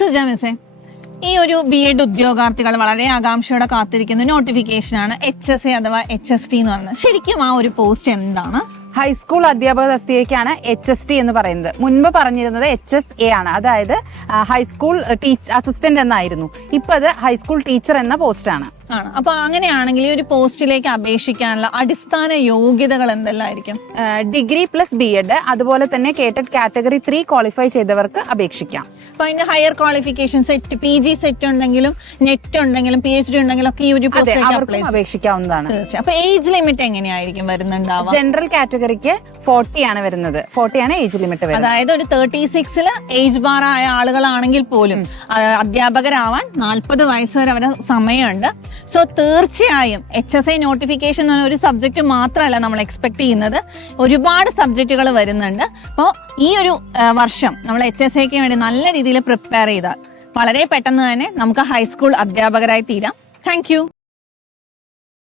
സുജ മിസ്സേ, ഈ ഒരു BEd ഉദ്യോഗാർത്ഥികൾ വളരെ ആകാംക്ഷയോടെ കാത്തിരിക്കുന്ന നോട്ടിഫിക്കേഷനാണ് HSA അഥവാ HST എന്ന് പറയുന്നത്. ശരിക്കും ആ ഒരു പോസ്റ്റ് എന്താണ്? ഹൈസ്കൂൾ അധ്യാപക തസ്തികയ്ക്കാണ് HST എന്ന് പറയുന്നത്. മുൻപ് പറഞ്ഞിരുന്നത് HSA ആണ്, അതായത് ഹൈസ്കൂൾ അസിസ്റ്റന്റ് എന്നായിരുന്നു. ഇപ്പൊ അത് ഹൈസ്കൂൾ ടീച്ചർ എന്ന പോസ്റ്റാണ്. അപ്പൊ അങ്ങനെയാണെങ്കിൽ ഈ ഒരു പോസ്റ്റിലേക്ക് അപേക്ഷിക്കാനുള്ള അടിസ്ഥാന യോഗ്യതകൾ എന്തെല്ലാമായിരിക്കും? ഡിഗ്രി പ്ലസ് BEd, അതുപോലെ തന്നെ കേട്ടഡ് കാറ്റഗറി 3 ക്വാളിഫൈ ചെയ്തവർക്ക് അപേക്ഷിക്കാം. അപ്പൊ അതിന്റെ higher qualification set, PG set ഉണ്ടെങ്കിലും നെറ്റ് ഉണ്ടെങ്കിലും PhD ഉണ്ടെങ്കിലും ഒക്കെ ഈ ഒരു പോസ്റ്റിലേക്ക് അപേക്ഷിക്കാവുന്നതാണ്. അപ്പൊ ഏജ് ലിമിറ്റ് എങ്ങനെയായിരിക്കും വരുന്നുണ്ടാവുക? ജനറൽ കാറ്റഗറിക്ക് 40 ആണ് വരുന്നത്. 40 ആണ് ഏജ് ലിമിറ്റ് വരുന്നത്. അതായത് ഒരു 36 ഏജ് ബാർ ആയ ആളുകളാണെങ്കിൽ പോലും അധ്യാപകരാവാൻ 40 വയസ്സ് വരെ അവരെ സമയമുണ്ട്. സോ തീർച്ചയായും HSA നോട്ടിഫിക്കേഷൻ എന്ന് പറഞ്ഞ ഒരു സബ്ജക്ട് മാത്രമല്ല നമ്മൾ എക്സ്പെക്ട് ചെയ്യുന്നത്, ഒരുപാട് സബ്ജക്റ്റുകൾ വരുന്നുണ്ട്. അപ്പോൾ ഈ ഒരു വർഷം നമ്മൾ HSAക്ക് വേണ്ടി നല്ല രീതിയിൽ പ്രിപ്പയർ ചെയ്താൽ വളരെ പെട്ടെന്ന് തന്നെ നമുക്ക് ഹൈസ്കൂൾ അധ്യാപകരായി തീരാം. Thank U.